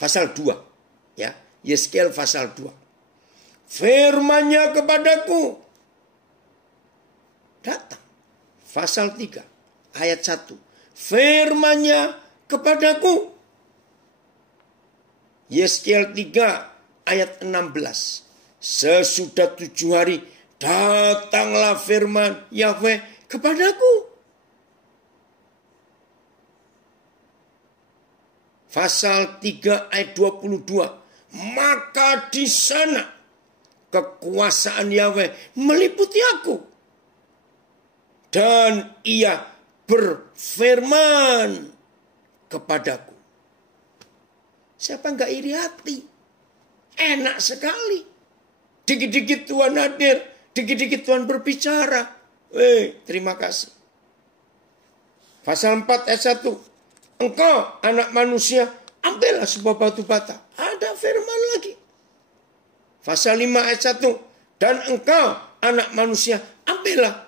Pasal 2, ya, Yeskiel pasal 2. Firman-Nya kepadaku datang. Pasal 3 ayat 1. Firman-Nya kepadaku. Yeskiel 3 ayat 16. Sesudah 7 hari datanglah firman Yahweh kepadaku. Pasal 3 ayat 22. Maka di sana kekuasaan Yahweh meliputi aku. Dan ia berfirman kepadaku. Siapa enggak iri hati? Enak sekali. Dikit-dikit Tuhan hadir. Dikit-dikit Tuhan berbicara. Terima kasih. Pasal 4 ayat 1. Engkau anak manusia ambillah sebuah batu bata. Ada firman lagi. Pasal 5 ayat 1. Dan engkau anak manusia ambillah.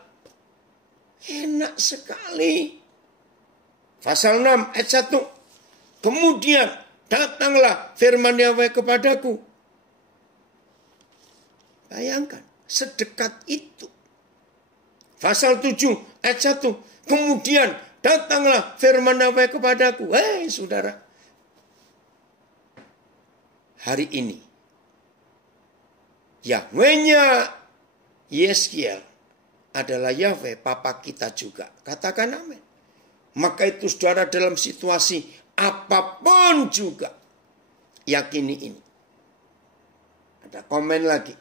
Enak sekali. Pasal 6 ayat 1. Kemudian datanglah firman Yahweh kepadaku. Bayangkan, sedekat itu. Pasal 7 ayat 1. Kemudian datanglah firman Yahweh kepadaku. Saudara. Hari ini. Yahweh-nya Yeskiel adalah Yahweh, Papa kita juga. Katakan amin. Maka itu saudara dalam situasi apapun juga. Yakini ini. Ada komen lagi.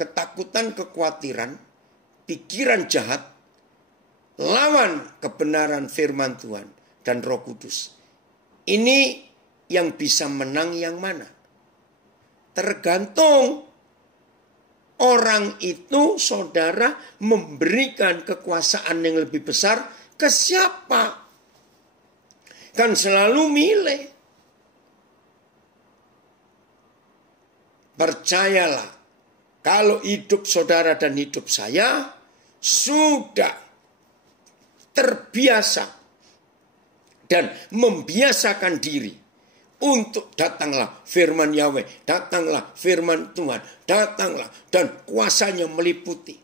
Ketakutan, kekhawatiran, pikiran jahat, lawan kebenaran firman Tuhan dan Roh Kudus. Ini yang bisa menang yang mana? Tergantung orang itu, saudara, memberikan kekuasaan yang lebih besar ke siapa? Kan selalu milih. Percayalah, kalau hidup saudara dan hidup saya sudah terbiasa dan membiasakan diri untuk datanglah firman Yahweh, datanglah firman Tuhan, datanglah dan kuasanya meliputi.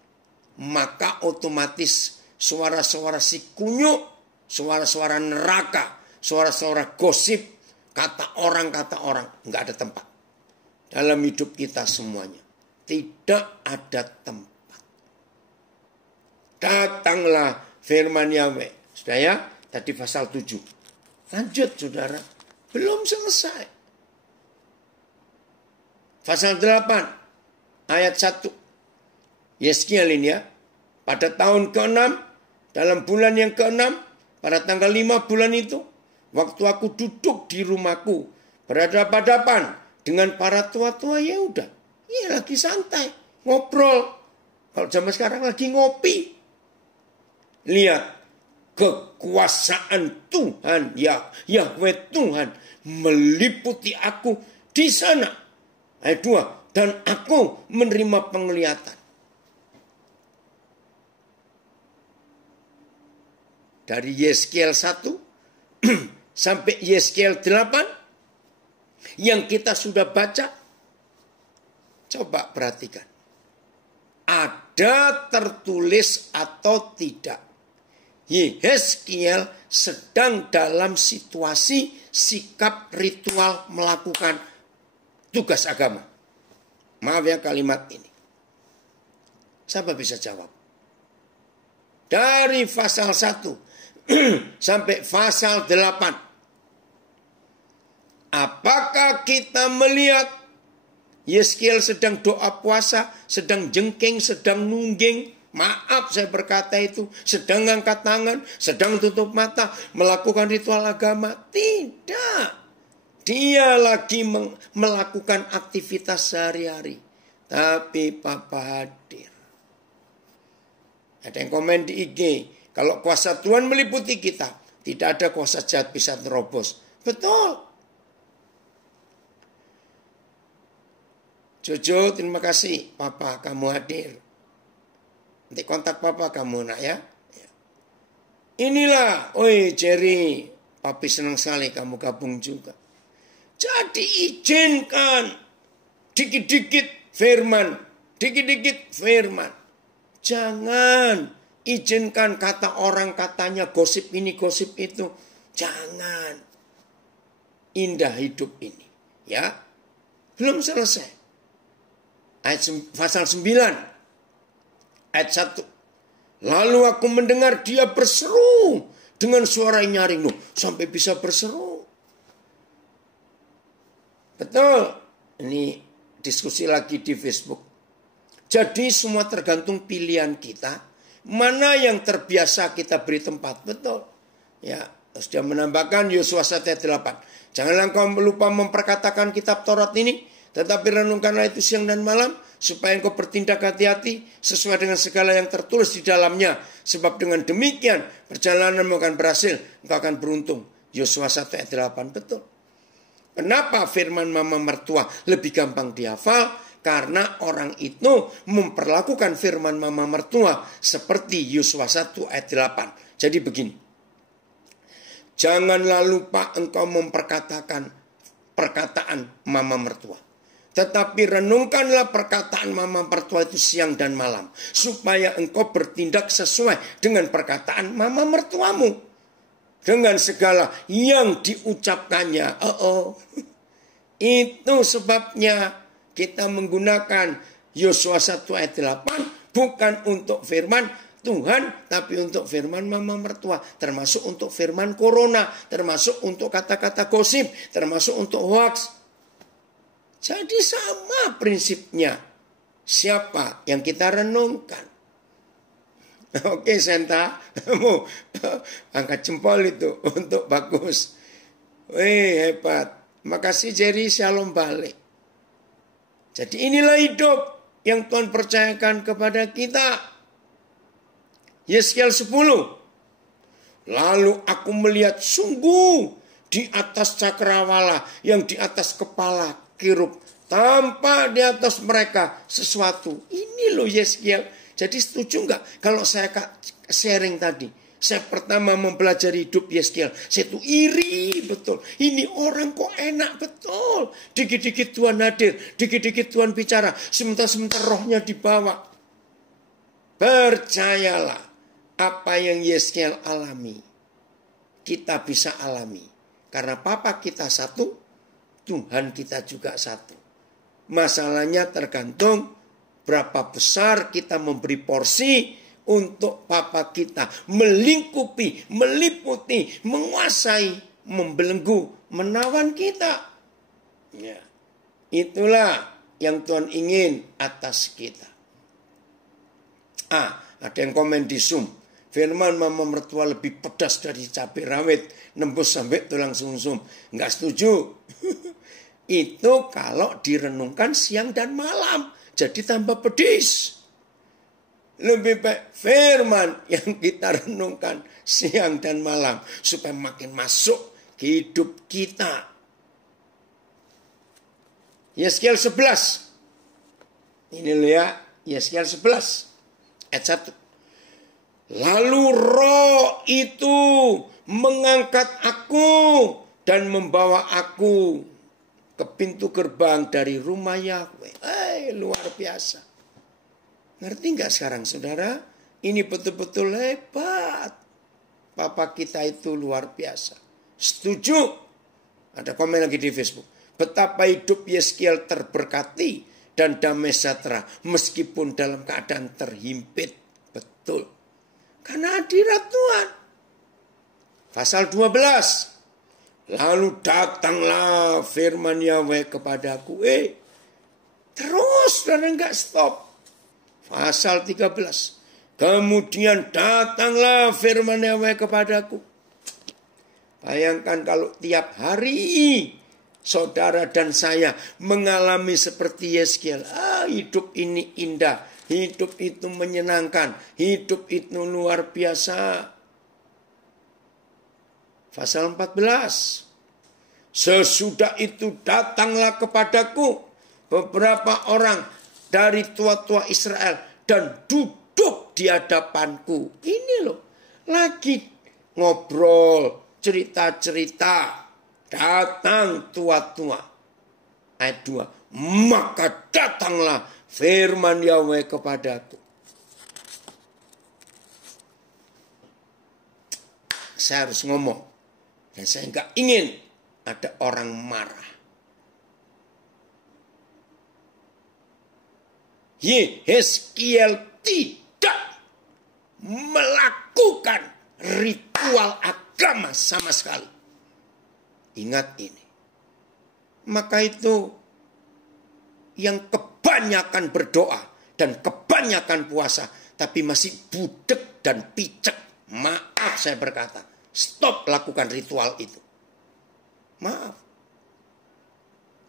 Maka otomatis suara-suara si kunyuk, suara-suara neraka, suara-suara gosip, kata orang, nggak ada tempat. Dalam hidup kita semuanya. Tidak ada tempat. Datanglah firman Yahweh. Sudah ya? Tadi pasal 7. Lanjut saudara. Belum selesai. Pasal 8 ayat 1. Yeskiel ini ya. Pada tahun ke-6, dalam bulan yang ke-6, pada tanggal 5 bulan itu, waktu aku duduk di rumahku, berhadapan-hadapan dengan para tua-tua Yehuda. Ya lagi santai, ngobrol. Kalau zaman sekarang lagi ngopi. Lihat, kekuasaan Tuhan, Yahweh Tuhan, meliputi aku di sana. Ayat 2, dan aku menerima penglihatan. Dari Yeskiel 1 sampai Yeskiel 8 yang kita sudah baca. Coba perhatikan. Ada tertulis atau tidak. Yeskiel sedang dalam situasi sikap ritual melakukan tugas agama. Maaf ya kalimat ini. Siapa bisa jawab? Dari pasal 1 sampai pasal 8. Apakah kita melihat Yeskiel sedang doa puasa, sedang jengking, sedang nungging? Maaf saya berkata itu. Sedang angkat tangan, sedang tutup mata, melakukan ritual agama? Tidak. Dia lagi melakukan aktivitas sehari-hari. Tapi Papa hadir. Ada yang komen di IG. Kalau kuasa Tuhan meliputi kita, tidak ada kuasa jahat bisa terobos. Betul. Jojo, terima kasih. Papa, kamu hadir. Nanti kontak Papa kamu nak ya. Inilah, oi Jerry. Papi senang sekali kamu gabung juga. Jadi izinkan. Dikit-dikit firman. Dikit-dikit firman. Jangan. Izinkan kata orang katanya gosip ini gosip itu. Jangan. Indah hidup ini. Ya. Belum selesai. Ayat pasal 9. Ayat 1. Lalu aku mendengar dia berseru. Dengan suara yang nyaring. Loh, sampai bisa berseru. Betul. Ini diskusi lagi di Facebook. Jadi semua tergantung pilihan kita. Mana yang terbiasa kita beri tempat. Betul. Ya, sudah menambahkan Yosua 1 ayat 8. Janganlah engkau lupa memperkatakan kitab Taurat ini, tetapi renungkanlah itu siang dan malam, supaya engkau bertindak hati-hati sesuai dengan segala yang tertulis di dalamnya. Sebab dengan demikian perjalananmu akan berhasil, engkau akan beruntung. Yosua 1 ayat 8. Betul. Kenapa firman mama mertua lebih gampang dihafal? Karena orang itu memperlakukan firman mama mertua seperti Yosua 1 ayat 8. Jadi begini. Janganlah lupa engkau memperkatakan perkataan mama mertua. Tetapi renungkanlah perkataan mama mertua itu siang dan malam. Supaya engkau bertindak sesuai dengan perkataan mama mertuamu. Dengan segala yang diucapkannya. Itu sebabnya kita menggunakan Yosua 1 ayat 8 bukan untuk firman Tuhan, tapi untuk firman mama mertua. Termasuk untuk firman corona, termasuk untuk kata-kata gosip, termasuk untuk hoax. Jadi sama prinsipnya. Siapa yang kita renungkan? Oke Senta, kamu angkat jempol itu untuk bagus. Wih hebat. Makasih Jerry, shalom balik. Jadi inilah hidup yang Tuhan percayakan kepada kita. Yeskiel 10. Lalu aku melihat sungguh di atas cakrawala yang di atas kepala kirub. Tampak di atas mereka sesuatu. Ini loh Yeskiel. Jadi setuju nggak kalau saya sharing tadi? Saya pertama mempelajari hidup Yeskiel. Saya tuh iri betul. Ini orang kok enak betul. Dikit-dikit Tuhan hadir. Dikit-dikit Tuhan bicara. Sebentar-sebentar rohnya dibawa. Percayalah. Apa yang Yeskiel alami. Kita bisa alami. Karena Papa kita satu. Tuhan kita juga satu. Masalahnya tergantung berapa besar kita memberi porsi untuk Bapa kita. Melingkupi, meliputi, menguasai, membelenggu, menawan kita. Ya. Itulah yang Tuhan ingin atas kita. Ada yang komen di Zoom. Firman mama mertua lebih pedas dari cabai rawit, nembus sampai tulang sumsum. Enggak setuju. Itu kalau direnungkan siang dan malam, jadi tambah pedis. Lebih baik firman yang kita renungkan siang dan malam supaya makin masuk ke hidup kita. Yeskiel 11. Ini loh ya, Yeskiel 11 ayat 1. Lalu roh itu mengangkat aku dan membawa aku ke pintu gerbang dari rumah Yahweh. Luar biasa. Ngerti nggak sekarang saudara? Ini betul-betul hebat. Papa kita itu luar biasa. Setuju? Ada komen lagi di Facebook. Betapa hidup Yeskiel terberkati dan damai sejahtera meskipun dalam keadaan terhimpit. Betul. Karena hadirat Tuhan. Pasal 12. Lalu datanglah firman Yahweh kepadaku. Terus dan enggak stop. Pasal 13. Kemudian datanglah firman Yahweh kepadaku. Bayangkan kalau tiap hari saudara dan saya mengalami seperti Yeskiel. Hidup ini indah. Hidup itu menyenangkan. Hidup itu luar biasa. Pasal 14. Sesudah itu datanglah kepadaku beberapa orang dari tua-tua Israel dan duduk di hadapanku. Ini loh. Lagi ngobrol, cerita-cerita. Datang tua-tua. Ayat 2. Maka datanglah firman Yahweh kepadaku. Saya harus ngomong. Dan saya enggak ingin ada orang marah. Yeskiel tidak melakukan ritual agama sama sekali. Ingat ini. Maka itu yang kebanyakan berdoa dan kebanyakan puasa, tapi masih budek dan picek. Maaf saya berkata, stop lakukan ritual itu. Maaf.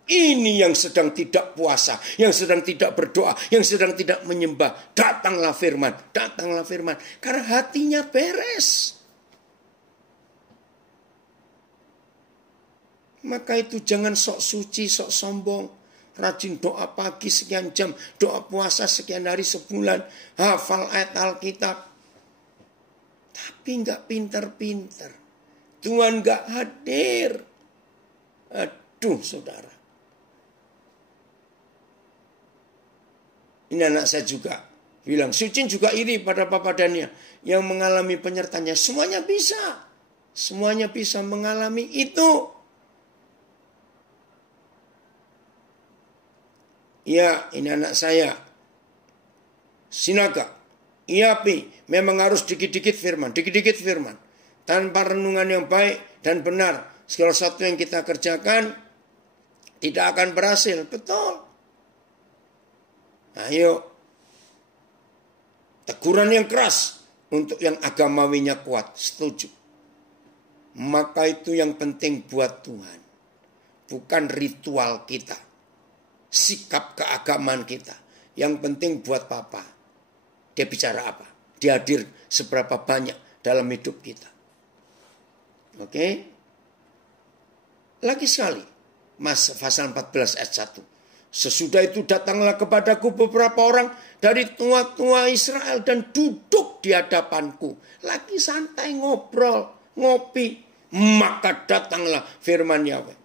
Ini yang sedang tidak puasa, yang sedang tidak berdoa, yang sedang tidak menyembah. Datanglah firman, datanglah firman. Karena hatinya beres. Maka itu jangan sok suci, sok sombong. Rajin doa pagi sekian jam, doa puasa sekian hari sebulan, hafal ayat Alkitab. Tapi enggak pinter-pinter. Tuhan enggak hadir. Aduh saudara. Ini anak saya juga bilang, Sucin juga iri pada Papa Dania yang mengalami penyertanya. Semuanya bisa. Semuanya bisa mengalami itu. Ya, ini anak saya. Sinaga. Iya, Pi. Memang harus dikit-dikit firman. Dikit-dikit firman. Tanpa renungan yang baik dan benar. Segala sesuatu yang kita kerjakan tidak akan berhasil. Betul. Ayo. Teguran yang keras untuk yang agamawinya kuat. Setuju. Maka itu yang penting buat Tuhan. Bukan ritual kita. Sikap keagamaan kita. Yang penting buat Papa. Dia bicara apa? Dia hadir seberapa banyak dalam hidup kita. Oke? Lagi sekali. Pasal 14 ayat 1. Sesudah itu datanglah kepadaku beberapa orang dari tua-tua Israel dan duduk di hadapanku. Lagi santai ngobrol, ngopi. Maka datanglah firman Yahweh.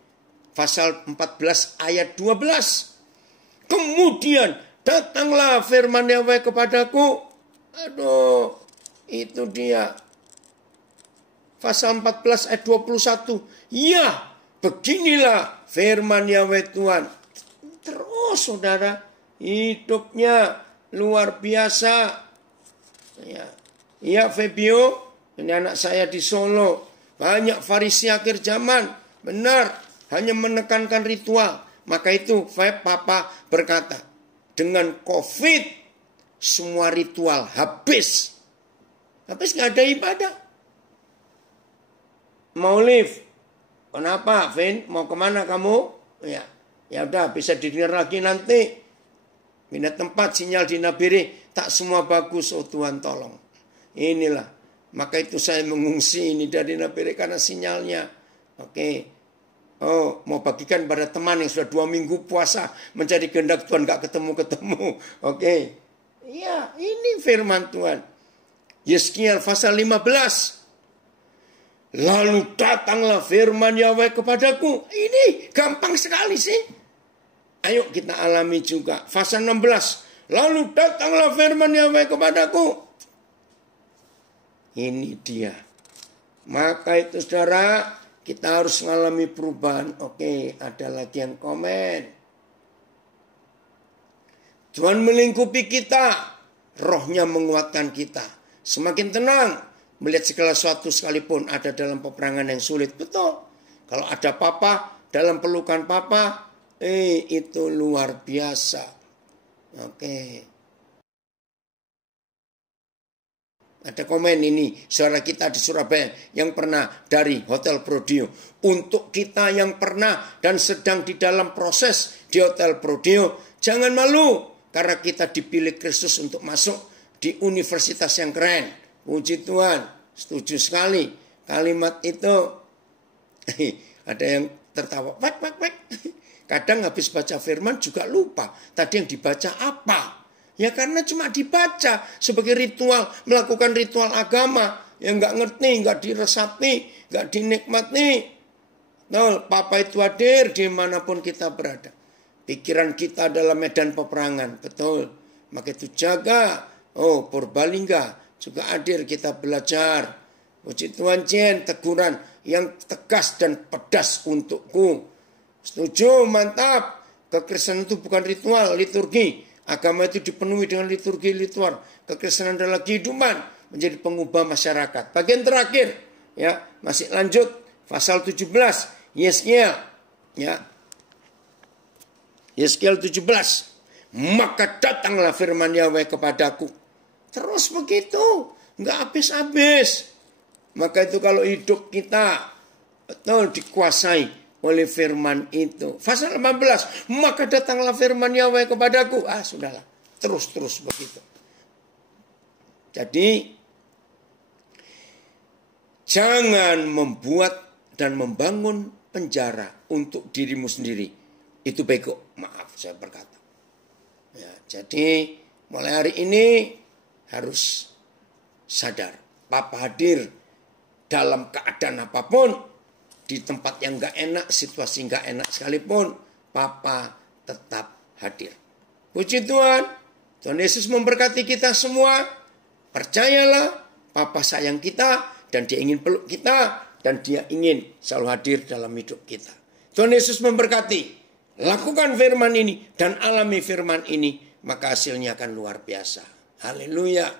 Pasal 14 ayat 12. Kemudian datanglah firman Yahweh kepadaku. Aduh, itu dia. Pasal 14 ayat 21. Ya, beginilah firman Yahweh Tuhan. Terus saudara, hidupnya luar biasa. Ya, iya Febio, ini anak saya di Solo. Banyak Farisi akhir zaman, benar, hanya menekankan ritual. Maka itu Papa berkata, dengan COVID semua ritual habis. Habis nggak ada ibadah. Mau live? Kenapa, Vin? Mau kemana kamu? Ya udah, bisa didengar lagi nanti. Pindah tempat, sinyal di Nabire tak semua bagus. Oh Tuhan tolong. Inilah. Maka itu saya mengungsi ini dari Nabire karena sinyalnya. Oke. Oh, mau bagikan pada teman yang sudah 2 minggu puasa mencari kehendak Tuhan gak ketemu-ketemu. Oke. Ya, ini firman Tuhan. Yeskiel pasal 15. Lalu datanglah firman Yahweh kepadaku. Ini gampang sekali sih. Ayo kita alami juga. Pasal 16. Lalu datanglah firman Yahweh kepadaku. Ini dia. Maka itu saudara, kita harus mengalami perubahan. Oke, ada lagi yang komen. Tuhan melingkupi kita. Rohnya menguatkan kita. Semakin tenang. Melihat segala sesuatu sekalipun ada dalam peperangan yang sulit. Betul. Kalau ada Papa, dalam pelukan Papa, itu luar biasa. Oke. Ada komen ini, saudara kita di Surabaya yang pernah dari Hotel Prodeo. Untuk kita yang pernah dan sedang di dalam proses di Hotel Prodeo, jangan malu. Karena kita dipilih Kristus untuk masuk di universitas yang keren. Puji Tuhan, setuju sekali. Kalimat itu, ada yang tertawa. Wek. Kadang habis baca firman juga lupa. Tadi yang dibaca apa? Ya karena cuma dibaca sebagai ritual. Melakukan ritual agama. Yang nggak ngerti, nggak diresapi, nggak dinikmati. Nah, Papa itu hadir dimanapun kita berada. Pikiran kita adalah medan peperangan. Betul. Maka itu jaga. Oh, Purbalingga juga hadir kita belajar. Puji Tuhan Jen, teguran yang tegas dan pedas untukku. Setuju, mantap. Kekristenan itu bukan ritual, liturgi. Agama itu dipenuhi dengan liturgi-liturgi. Kekristenan adalah kehidupan, menjadi pengubah masyarakat. Bagian terakhir, ya, masih lanjut. Pasal 17, Yeskiel. Ya. Yeskiel 17. Maka datanglah firman Yahweh kepadaku. Terus begitu, nggak habis-habis. Maka itu kalau hidup kita betul dikuasai oleh firman itu. Pasal 18. Maka datanglah firman Yahweh kepadaku. Sudahlah. Terus begitu. Jadi, jangan membuat dan membangun penjara untuk dirimu sendiri. Itu bego. Maaf saya berkata. Ya, jadi, mulai hari ini harus sadar. Papa hadir dalam keadaan apapun. Di tempat yang gak enak, situasi gak enak sekalipun, Papa tetap hadir. Puji Tuhan. Tuhan Yesus memberkati kita semua. Percayalah, Papa sayang kita dan dia ingin peluk kita dan dia ingin selalu hadir dalam hidup kita. Tuhan Yesus memberkati. Lakukan firman ini dan alami firman ini, maka hasilnya akan luar biasa. Haleluya.